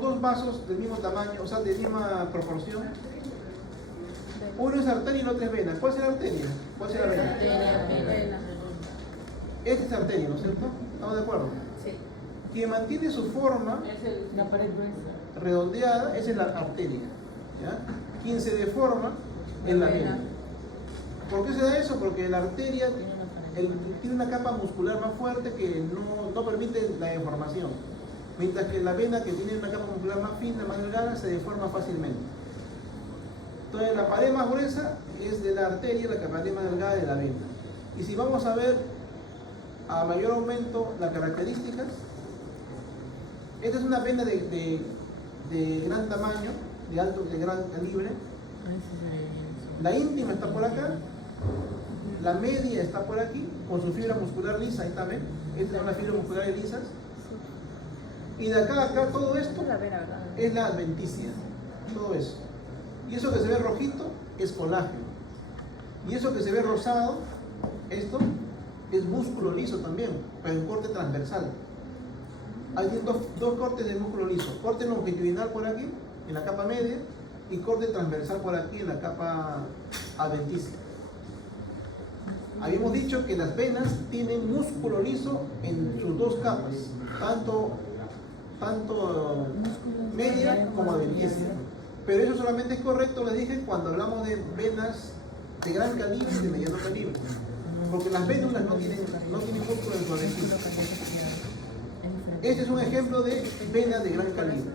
dos vasos del mismo tamaño, o sea, de misma proporción. Uno es arteria y el otro es vena. ¿Cuál será arteria? ¿Cuál será vena? Arteria, vena. Esta es arteria, ¿no es cierto? ¿Estamos de acuerdo? Sí. Quien mantiene su forma La pared gruesa. redondeada, esa es la arteria. ¿Ya? Quien se deforma es la vena. ¿Por qué se da eso? Porque la arteria tiene una capa muscular más fuerte que no permite la deformación. Mientras que la vena, que tiene una capa muscular más fina, más delgada, se deforma fácilmente. Entonces la pared más gruesa es de la arteria, la pared más delgada de la vena. Y si vamos a ver a mayor aumento las características, esta es una vena de gran tamaño, de gran calibre. La íntima está por acá, la media está por aquí, con su fibra muscular lisa, ahí también. Estas son las fibras musculares lisas. Y de acá a acá, todo esto La vena, ¿verdad? es la adventicia, todo eso. Y eso que se ve rojito es colágeno. Y eso que se ve rosado, esto es músculo liso también, pero en corte transversal. Hay dos cortes de músculo liso, corte longitudinal por aquí, en la capa media, y corte transversal por aquí, en la capa adventicia. Habíamos dicho que las venas tienen músculo liso en sus dos capas, tanto media como adventicia. Pero eso solamente es correcto, les dije, cuando hablamos de venas de gran calibre y de mediano calibre. Porque las vénulas no tienen músculo en su adventicia. Este es un ejemplo de vena de gran calibre.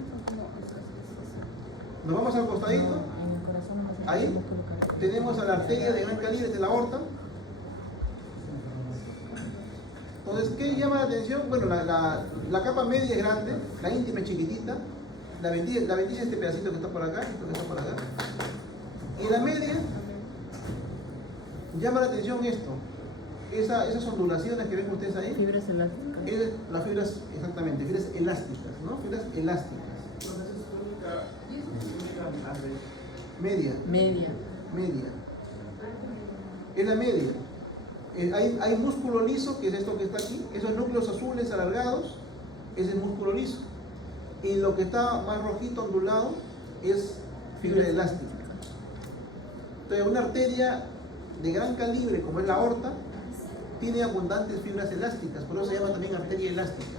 Nos vamos al costadito. Ahí tenemos a la arteria de gran calibre de la aorta. Entonces, ¿qué llama la atención? Bueno, la capa media es grande, la íntima es chiquitita, la adventicia es este pedacito que está por acá, esto que está por acá. Y la media llama la atención esto, esas ondulaciones que ven ustedes ahí. Fibras elásticas. Las fibras, exactamente, fibras elásticas, ¿no? Fibras elásticas. Media. Media. Es la media. Hay músculo liso, que es esto que está aquí, esos núcleos azules alargados, ese es músculo liso. Y lo que está más rojito, ondulado, es fibra elástica. Entonces, una arteria de gran calibre, como es la aorta, tiene abundantes fibras elásticas, por eso se llama también arteria elástica.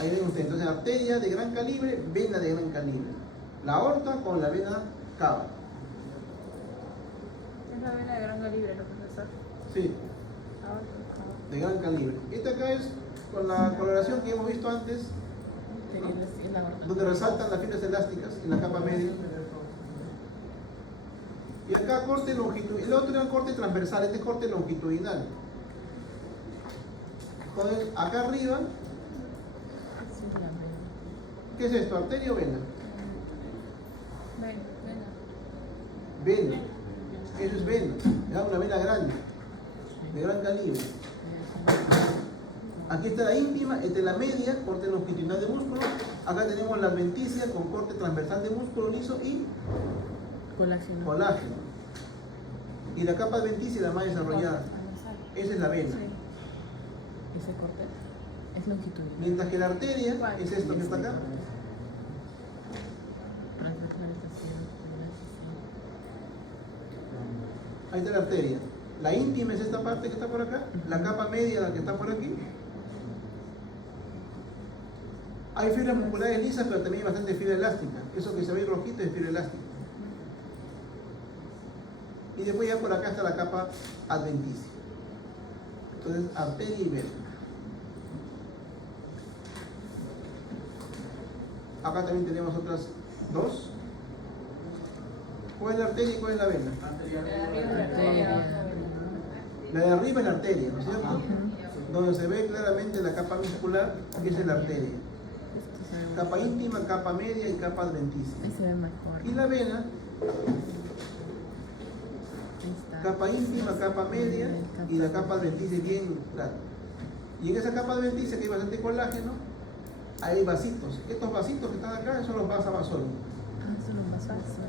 Ahí ven ustedes, entonces arteria de gran calibre, vena de gran calibre. La aorta con la vena cava. una vena de gran calibre, ¿no, profesor? Sí, Ahora, de gran calibre. Esta acá es con la coloración que hemos visto antes, Es la aorta. donde resaltan las fibras elásticas en la capa media. Y acá corte longitudinal, el otro era corte transversal, este es corte longitudinal. Entonces, acá arriba, Sí, la vena. ¿qué es esto? ¿Arteria o vena? ven. Vena. Eso es vena. Es una vena grande, de gran calibre. Aquí está la íntima, esta es la media, corte longitudinal de músculo. Acá tenemos la adventicia con corte transversal de músculo liso y Colágeno. colágeno. Y la capa adventicia es la más desarrollada. Esa es la vena. Ese corte es longitudinal. Mientras que la arteria ¿Cuál? es esto que está acá. Ahí está la arteria. La íntima es esta parte que está por acá. La capa media, la que está por aquí. Hay fibras musculares lisas, pero también hay bastante fibra elástica. Eso que se ve rojito es fibra elástica. Y después ya por acá está la capa adventicia. Entonces, arteria y vena. Acá también tenemos otras dos. ¿Cuál es la arteria y cuál es la vena? La de arriba es la arteria, ¿no es cierto? Donde se ve claramente la capa muscular, esa es la arteria. Capa íntima, capa media y capa adventicia. Ahí se ve mejor. Y la vena, Ahí está. capa íntima, capa media y la capa adventicia bien clara. Y en esa capa adventicia que hay bastante colágeno, hay vasitos. Estos vasitos que están acá son los vasos vasónicos. Ah, eso lo más fácil.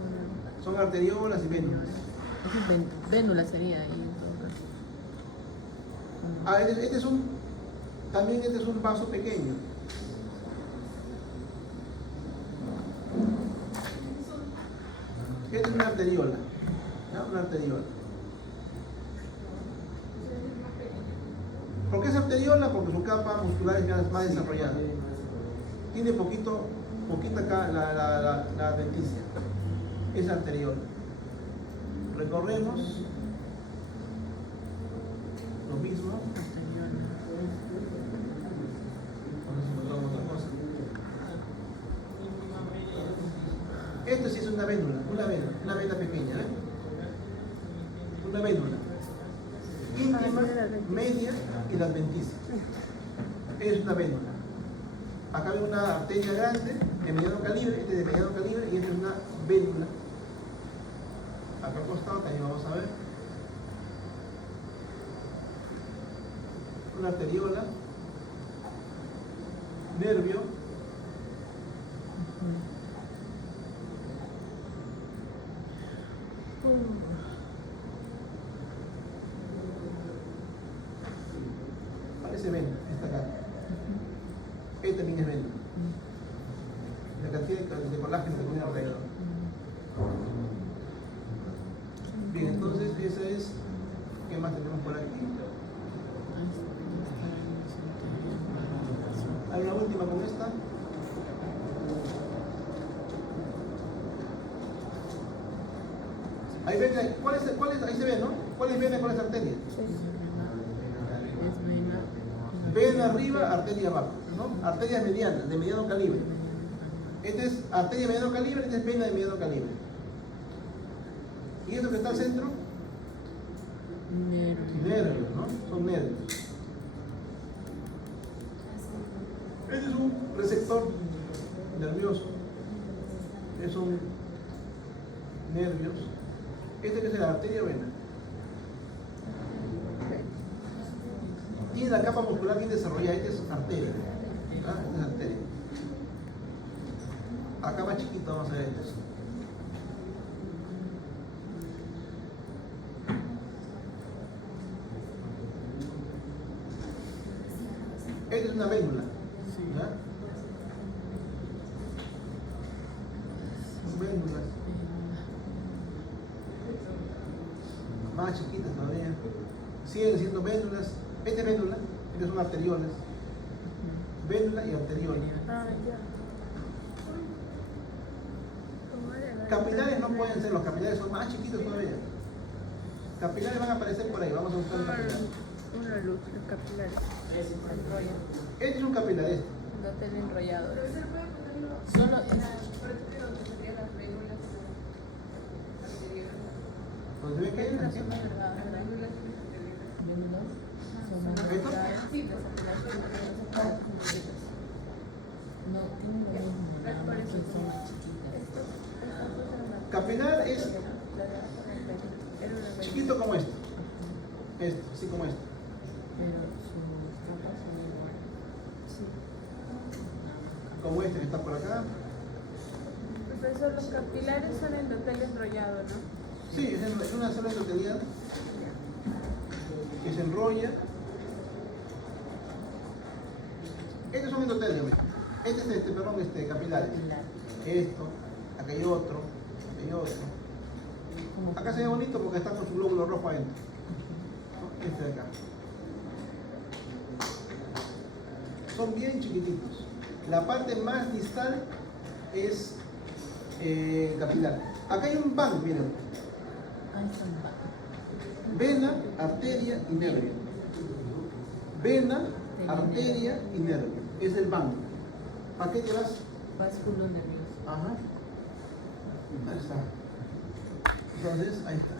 Son arteriolas y vénulas. Eso es vénula sería ahí en todo caso. Ah, también este es un vaso pequeño. Esta es una arteriola. ¿Ya? Una arteriola. ¿Por qué es arteriola? Porque su capa muscular es más desarrollada. Tiene poquita acá la adventicia. Es arteriola. Recorremos lo mismo. Otra cosa. Esto sí es una vénula, una vena pequeña, ¿eh? Una vénula. Íntima, media y la adventicia. Es una vénula. Acá hay una arteria grande de mediano calibre, este de mediano calibre y esta es una vénula. Acá al costado también vamos a ver. Una arteriola, nervio, parece vena, esta acá. Esta también es vena. La cantidad de colágeno que tiene alrededor. Bien, entonces esa es. ¿Qué más tenemos por aquí? Hay una última con esta. Ahí ven, ¿cuál es? Ahí se ve, ¿no? ¿Cuál es vena y cuál es arteria? Es vena. Vena arriba, arteria abajo, ¿no? Arteria mediana, de mediano calibre. Esta es arteria de mediano calibre, esta es vena de mediano calibre. ¿Y esto que está al centro? Nervios, ¿no? Son nervios. Este es un receptor nervioso. Estos son nervios. Este que es la arteria o vena. Tiene la capa muscular bien desarrollada. Esta es arteria. ¿Ah? Esta es arteria. Acá más chiquito vamos a ver esto. Esta es una vénula. ¿Ya? Son vénulas. Más chiquitas todavía. Siguen siendo vénulas. Esta es vénula, estas son arteriolas. Vénula y arteriola. Ah, ya. Capilares no pueden ser, los capilares son más chiquitos todavía. Capilares van a aparecer por ahí, vamos a buscar un capilar. Una luz, los capilares. Enrollan. Este es un capilar, este. Endotelio enrollado. Solo es. ¿Dónde se ve que hay? Las Aquí. zonas delgadas, ¿verdad? Venudos, son ¿Esto? delgadas. Sí, las apelaciones completas. No, tienen lo mismo, nada más que son chiquitas. Capilar es chiquito como esto. Esto, así como esto. Pero sus capas son iguales. Sí. Como este que está por acá. Profesor, los capilares son endotelio enrollado, ¿no? Sí, es una célula endotelial que se enrolla. Estos son endotelios. Este es capilares. Capilar. Esto, acá hay otro, acá hay otro. Como Acá se ve bonito porque está con su glóbulo rojo adentro. ¿No? Este de acá. Son bien chiquititos. La parte más distal es capilar. Acá hay un van, miren. ahí están. Vena, arteria y nervio. Vena, arteria y nervio. Es el van. ¿Para qué llevas? Básculo nervioso. Ajá. Ahí está. Entonces, ahí está.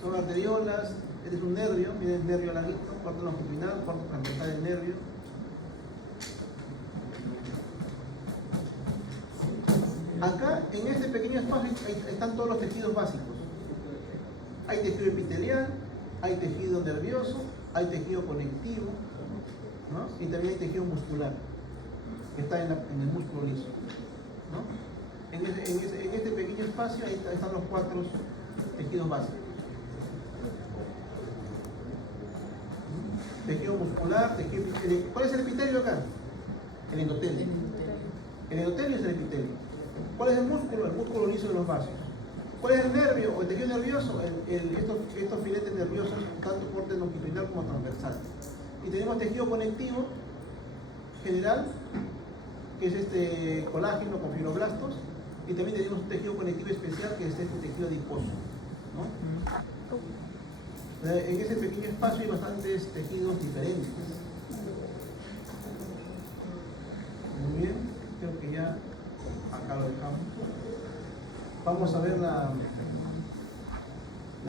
Son arteriolas. Este es un nervio. Miren el nervio larguito. Cuarto longitudinal, cuarto transversal del nervio. Acá, en este pequeño espacio, están todos los tejidos básicos. Hay tejido epitelial, hay tejido nervioso, hay tejido conectivo, ¿no? Y también hay tejido muscular, que está en el músculo liso, ¿no? En este pequeño espacio ahí están los 4 tejidos básicos. Tejido muscular, tejido epitelio. ¿Cuál es el epitelio acá? El endotelio. El endotelio es el epitelio. ¿Cuál es el músculo? El músculo liso de los vasos. ¿Cuál es el nervio o el tejido nervioso? Estos filetes nerviosos, tanto corte longitudinal como transversal. Y tenemos tejido conectivo general, que es este colágeno con fibroblastos, y también tenemos un tejido conectivo especial, que es este tejido adiposo, ¿no? En ese pequeño espacio hay bastantes tejidos diferentes. Muy bien, creo que ya acá lo dejamos. Vamos a ver la